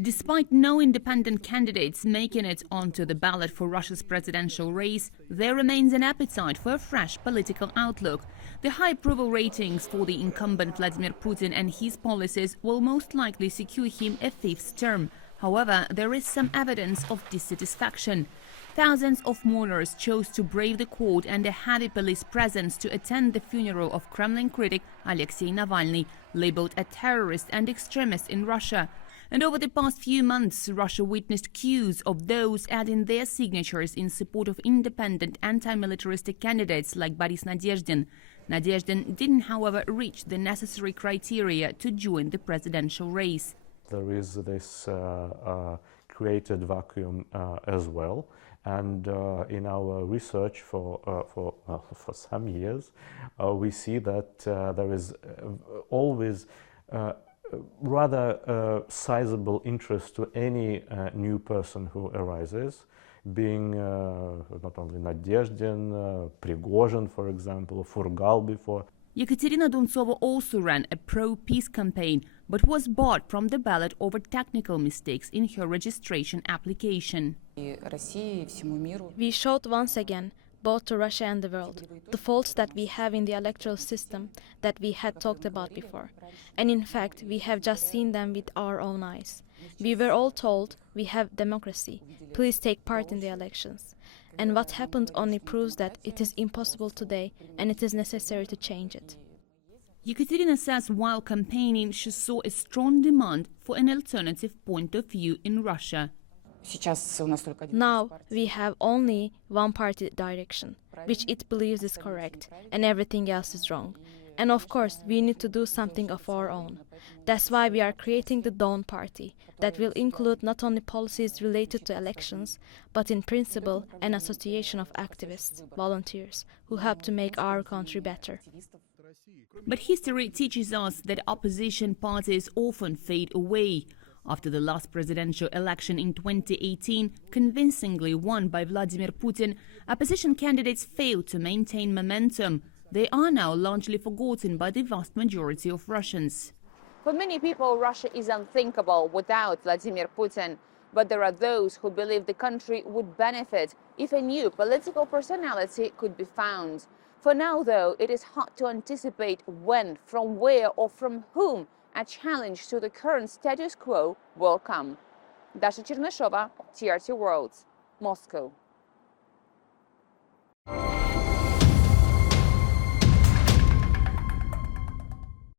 Despite no independent candidates making it onto the ballot for Russia's presidential race, there remains an appetite for a fresh political outlook. The high approval ratings for the incumbent Vladimir Putin and his policies will most likely secure him a fifth term. However, there is some evidence of dissatisfaction. Thousands of mourners chose to brave the court and a heavy police presence to attend the funeral of Kremlin critic Alexey Navalny, labeled a terrorist and extremist in Russia. And over the past few months, Russia witnessed queues of those adding their signatures in support of independent anti-militaristic candidates like Boris Nadezhdin. Nadezhdin didn't, however, reach the necessary criteria to join the presidential race. There is this created vacuum as well. And in our research for some years, we see that there is always rather sizable interest to any new person who arises, being not only Nadezhdin, Prigozhin, for example, Furgal before. Ekaterina Duntsova also ran a pro-peace campaign, but was barred from the ballot over technical mistakes in her registration application. We showed once again, both to Russia and the world, the faults that we have in the electoral system that we had talked about before. And in fact, we have just seen them with our own eyes. We were all told, we have democracy, please take part in the elections. And what happened only proves that it is impossible today and it is necessary to change it. Ekaterina says while campaigning, she saw a strong demand for an alternative point of view in Russia. Now we have only one party direction, which it believes is correct, and everything else is wrong. And of course, we need to do something of our own. That's why we are creating the Dawn Party, that will include not only policies related to elections, but in principle an association of activists, volunteers, who help to make our country better. But history teaches us that opposition parties often fade away. After the last presidential election in 2018, convincingly won by Vladimir Putin, opposition candidates failed to maintain momentum. They are now largely forgotten by the vast majority of Russians. For many people, Russia is unthinkable without Vladimir Putin. But there are those who believe the country would benefit if a new political personality could be found. For now, though, it is hard to anticipate when, from where, or from whom a challenge to the current status quo will come. Dasha Chernyshova, TRT World, Moscow.